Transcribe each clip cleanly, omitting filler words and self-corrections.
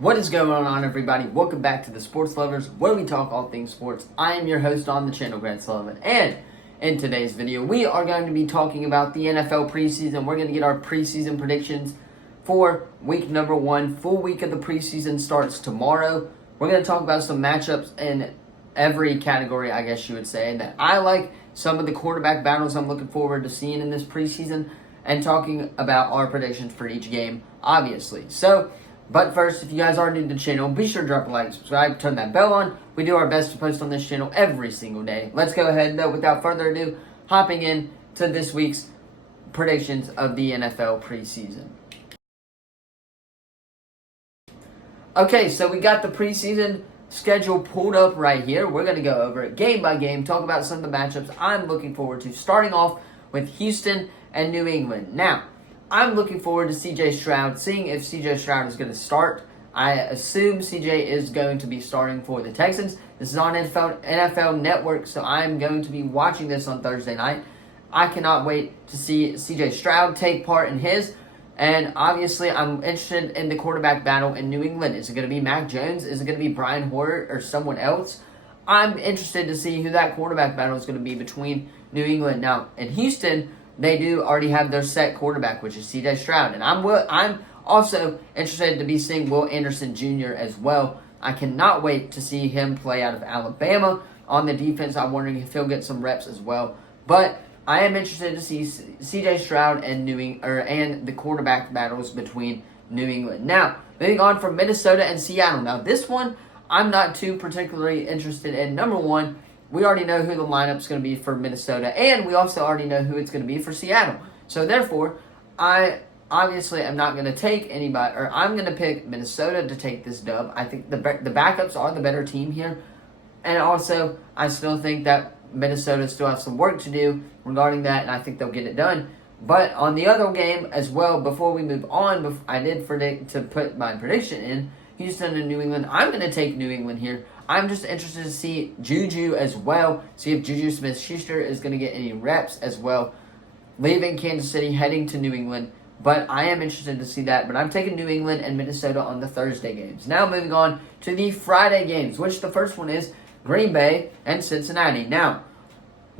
What is going on, everybody? Welcome back to the Sports Lovers, where we talk all things sports. I am your host on the channel, Grant Sullivan, and in today's video, we are going to be talking about the NFL preseason. We're going to get our preseason predictions for week number 1. Full week of the preseason starts tomorrow. We're going to talk about some matchups in every category, I guess you would say, that I like, some of the quarterback battles I'm looking forward to seeing in this preseason, and talking about our predictions for each game, obviously. But first, if you guys are new to the channel, be sure to drop a like, subscribe, turn that bell on. We do our best to post on this channel every single day. Let's go ahead, though, without further ado, hopping in to this week's predictions of the NFL preseason. Okay, so we got the preseason schedule pulled up right here. We're going to go over it game by game, talk about some of the matchups I'm looking forward to, starting off with Houston and New England. Now, I'm looking forward to C.J. Stroud, seeing if C.J. Stroud is going to start. I assume C.J. is going to be starting for the Texans. This is on NFL Network, so I'm going to be watching this on Thursday night. I cannot wait to see C.J. Stroud take part in his. And obviously, I'm interested in the quarterback battle in New England. Is it going to be Mac Jones? Is it going to be Brian Hoyer or someone else? I'm interested to see who that quarterback battle is going to be between New England. Now, in Houston, they do already have their set quarterback, which is C.J. Stroud. And I'm also interested to be seeing Will Anderson Jr. as well. I cannot wait to see him play out of Alabama on the defense. I'm wondering if he'll get some reps as well. But I am interested to see C.J. Stroud and and the quarterback battles between New England. Now, moving on from Minnesota and Seattle. Now, this one I'm not too particularly interested in. Number one, we already know who the lineup's going to be for Minnesota, and we also already know who it's going to be for Seattle. So, therefore, I obviously am not going to take anybody, or I'm going to pick Minnesota to take this dub. I think the backups are the better team here, and also I still think that Minnesota still has some work to do regarding that, and I think they'll get it done. But on the other game as well, before we move on, I did predict to put my prediction in Houston and New England. I'm going to take New England here. I'm just interested to see Juju as well, see if Juju Smith-Schuster is going to get any reps as well, leaving Kansas City, heading to New England. But I am interested to see that. But I'm taking New England and Minnesota on the Thursday games. Now moving on to the Friday games, which the first one is Green Bay and Cincinnati. Now,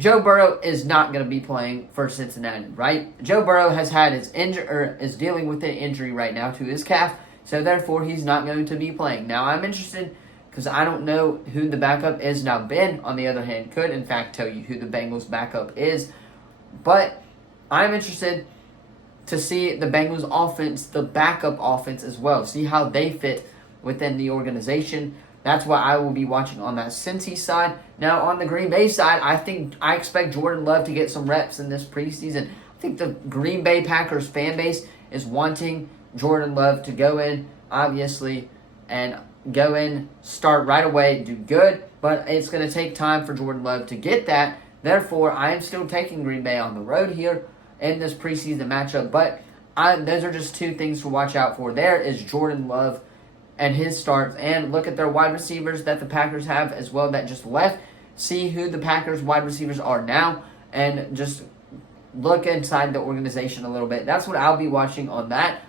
Joe Burrow is not going to be playing for Cincinnati, right? Joe Burrow has had his is dealing with an injury right now to his calf, so therefore he's not going to be playing. Now, I'm interested because I don't know who the backup is. Now, Ben, on the other hand, could in fact tell you who the Bengals backup is, but I'm interested to see the Bengals offense, the backup offense as well, see how they fit within the organization. That's what I will be watching on that Cincy side. Now, on the Green Bay side, I expect Jordan Love to get some reps in this preseason. I think the Green Bay Packers fan base is wanting Jordan Love to go in, obviously, and go in, start right away, do good. But it's going to take time for Jordan Love to get that. Therefore, I am still taking Green Bay on the road here in this preseason matchup. But those are just two things to watch out for. There is Jordan Love and his starts, and look at their wide receivers that the Packers have as well that just left. See who the Packers wide receivers are now, and just look inside the organization a little bit. That's what I'll be watching on that.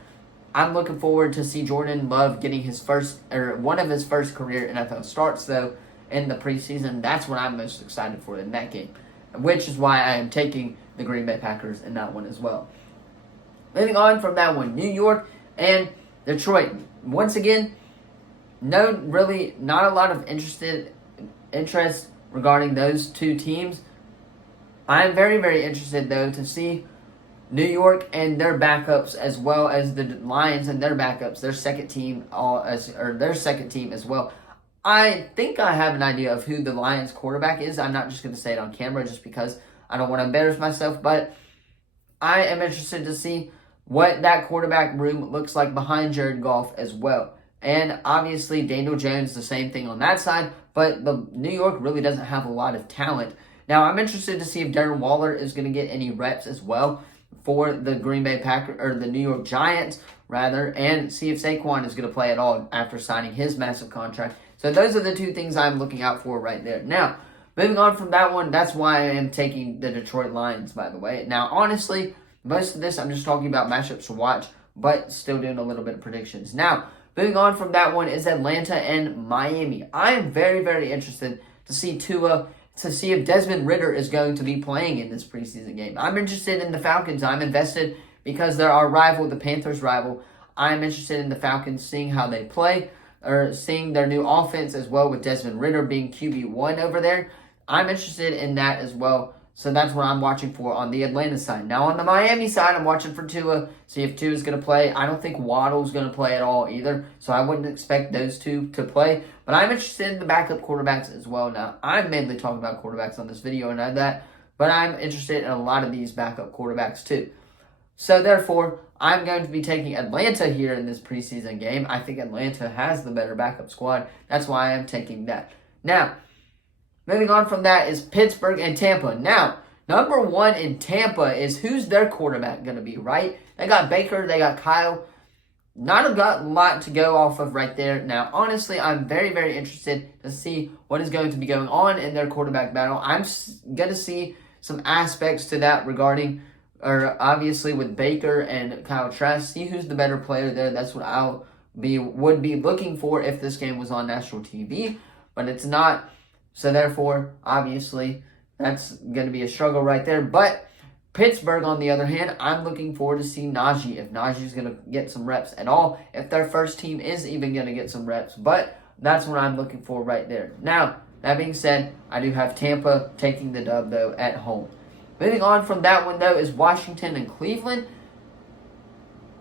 I'm looking forward to see Jordan Love getting one of his first career NFL starts, though, in the preseason. That's what I'm most excited for in that game, which is why I am taking the Green Bay Packers in that one as well. Moving on from that one, New York and Detroit. Once again, not a lot of interest regarding those two teams. I am very, very interested, though, to see New York and their backups, as well as the Lions and their backups, their second team as well. I think I have an idea of who the Lions quarterback is. I'm not just going to say it on camera just because I don't want to embarrass myself, but I am interested to see what that quarterback room looks like behind Jared Goff as well. And obviously, Daniel Jones, the same thing on that side, but the New York really doesn't have a lot of talent. Now, I'm interested to see if Darren Waller is going to get any reps as well for the Green Bay Packers, or the New York Giants, rather, and see if Saquon is going to play at all after signing his massive contract. So those are the two things I'm looking out for right there. Now, moving on from that one, that's why I am taking the Detroit Lions, by the way. Now, honestly, most of this I'm just talking about matchups to watch, but still doing a little bit of predictions. Now, Moving on from that one is Atlanta and Miami. I am very, very interested to see to see if Desmond Ridder is going to be playing in this preseason game. I'm interested in the Falcons. I'm invested because they're our rival, the Panthers' rival. I'm interested in the Falcons, seeing how they play, or seeing their new offense as well with Desmond Ridder being QB1 over there. I'm interested in that as well. So that's what I'm watching for on the Atlanta side. Now on the Miami side, I'm watching for Tua, see if Tua's going to play. I don't think Waddle's going to play at all either, so I wouldn't expect those two to play. But I'm interested in the backup quarterbacks as well. Now, I'm mainly talking about quarterbacks on this video, and I know that, but I'm interested in a lot of these backup quarterbacks too. So therefore, I'm going to be taking Atlanta here in this preseason game. I think Atlanta has the better backup squad. That's why I'm taking that. Now, moving on from that is Pittsburgh and Tampa. Now, number one in Tampa is who's their quarterback going to be, right? They got Baker, they got Kyle. Not a lot to go off of right there. Now, honestly, I'm very, very interested to see what is going to be going on in their quarterback battle. I'm going to see some aspects to that regarding, or obviously with Baker and Kyle Trask, see who's the better player there. That's what would be looking for if this game was on national TV, but it's not. So therefore, obviously, that's going to be a struggle right there. But Pittsburgh, on the other hand, I'm looking forward to see Najee, if Najee's going to get some reps at all, if their first team is even going to get some reps. But that's what I'm looking for right there. Now, that being said, I do have Tampa taking the dub, though, at home. Moving on from that one, though, is Washington and Cleveland.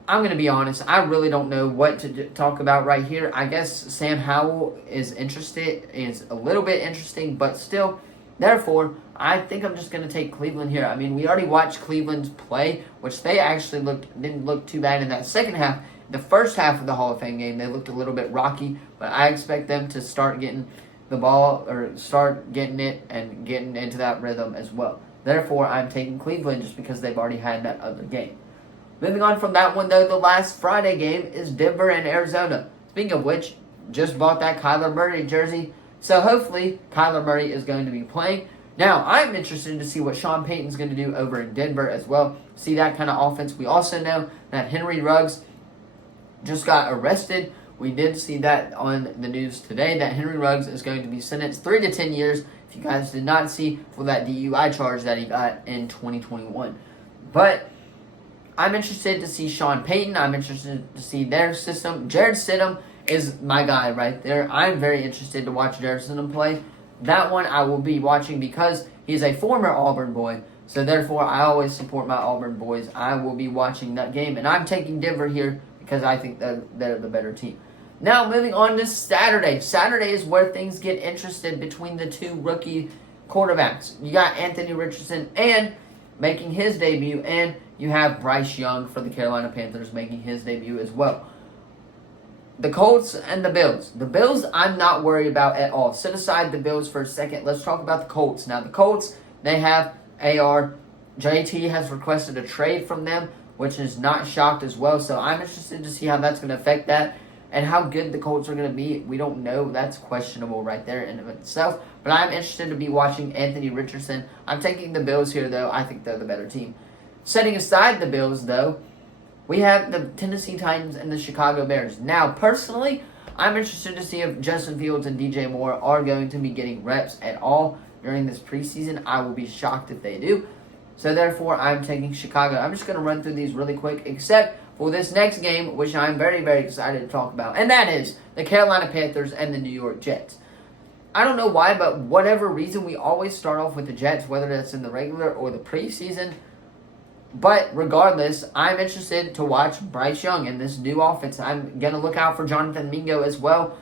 I'm going to be honest, I really don't know what to talk about right here. I guess Sam Howell is a little bit interesting, but still, therefore, I think I'm just going to take Cleveland here. I mean, we already watched Cleveland play, which they actually didn't look too bad in that second half. The first half of the Hall of Fame game, they looked a little bit rocky, but I expect them to start getting the ball, or start getting it and getting into that rhythm as well. Therefore, I'm taking Cleveland just because they've already had that other game. Moving on from that one, though, the last Friday game is Denver and Arizona. Speaking of which, just bought that Kyler Murray jersey. So hopefully, Kyler Murray is going to be playing. Now, I'm interested to see what Sean Payton's going to do over in Denver as well. See that kind of offense. We also know that Henry Ruggs just got arrested. We did see that on the news today, that Henry Ruggs is going to be sentenced 3 to 10 years, if you guys did not see, for that DUI charge that he got in 2021. But I'm interested to see Sean Payton. I'm interested to see their system. Jarrett Stidham is my guy right there. I'm very interested to watch Jarrett Stidham play. That one I will be watching because he's a former Auburn boy. So therefore, I always support my Auburn boys. I will be watching that game. And I'm taking Denver here because I think that they're the better team. Now, moving on to Saturday. Saturday is where things get interested between the two rookie quarterbacks. You got Anthony Richardson and making his debut, and you have Bryce Young for the Carolina Panthers making his debut as well. The Colts and the Bills. The Bills, I'm not worried about at all. Set aside the Bills for a second. Let's talk about the Colts. Now, the Colts, they have AR. JT has requested a trade from them, which is not shocked as well. So I'm interested to see how that's going to affect that and how good the Colts are going to be. We don't know. That's questionable right there in of itself. But I'm interested to be watching Anthony Richardson. I'm taking the Bills here, though. I think they're the better team. Setting aside the Bills, though, we have the Tennessee Titans and the Chicago Bears. Now, personally, I'm interested to see if Justin Fields and DJ Moore are going to be getting reps at all during this preseason. I will be shocked if they do. So, therefore, I'm taking Chicago. I'm just going to run through these really quick, except for this next game, which I'm very, very excited to talk about. And that is the Carolina Panthers and the New York Jets. I don't know why, but whatever reason, we always start off with the Jets, whether that's in the regular or the preseason. But regardless, I'm interested to watch Bryce Young in this new offense. I'm going to look out for Jonathan Mingo as well.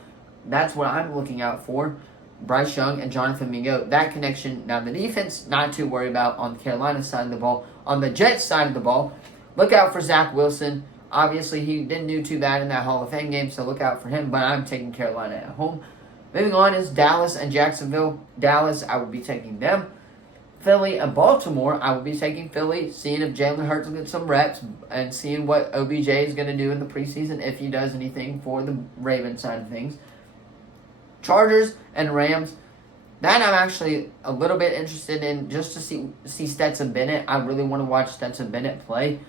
That's what I'm looking out for. Bryce Young and Jonathan Mingo, that connection. Now, the defense, not too worried about on the Carolina side of the ball. On the Jets side of the ball, look out for Zach Wilson. Obviously, he didn't do too bad in that Hall of Fame game, so look out for him. But I'm taking Carolina at home. Moving on is Dallas and Jacksonville. Dallas, I will be taking them. Philly and Baltimore, I will be taking Philly, seeing if Jalen Hurts will get some reps, and seeing what OBJ is going to do in the preseason, if he does anything for the Ravens side of things. Chargers and Rams, that I'm actually a little bit interested in, just to see Stetson Bennett. I really want to watch Stetson Bennett play.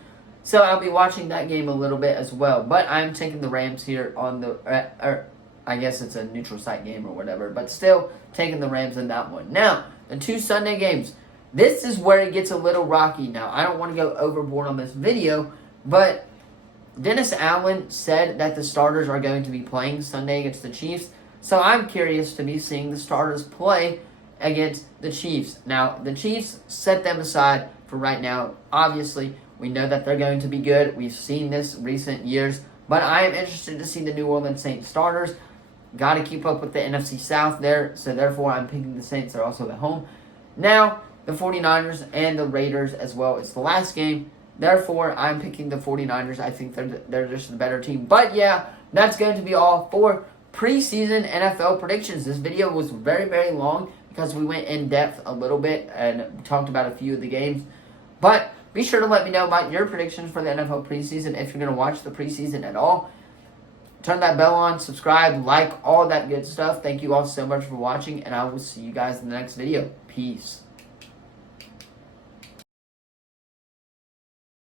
So I'll be watching that game a little bit as well. But I'm taking the Rams here on the, I guess it's a neutral site game or whatever. But still taking the Rams in that one. Now, the 2 Sunday games. This is where it gets a little rocky. Now, I don't want to go overboard on this video, but Dennis Allen said that the starters are going to be playing Sunday against the Chiefs. So I'm curious to be seeing the starters play against the Chiefs. Now, the Chiefs, set them aside for right now. Obviously, we know that they're going to be good. We've seen this recent years. But I am interested to see the New Orleans Saints starters. Got to keep up with the NFC South there. So therefore, I'm picking the Saints. They're also at home. Now, the 49ers and the Raiders as well. It's the last game. Therefore, I'm picking the 49ers. I think they're just the better team. But yeah, that's going to be all for preseason NFL predictions. This video was very, very long because we went in depth a little bit and talked about a few of the games. But be sure to let me know about your predictions for the NFL preseason if you're going to watch the preseason at all. Turn that bell on, subscribe, like, all that good stuff. Thank you all so much for watching, and I will see you guys in the next video. Peace.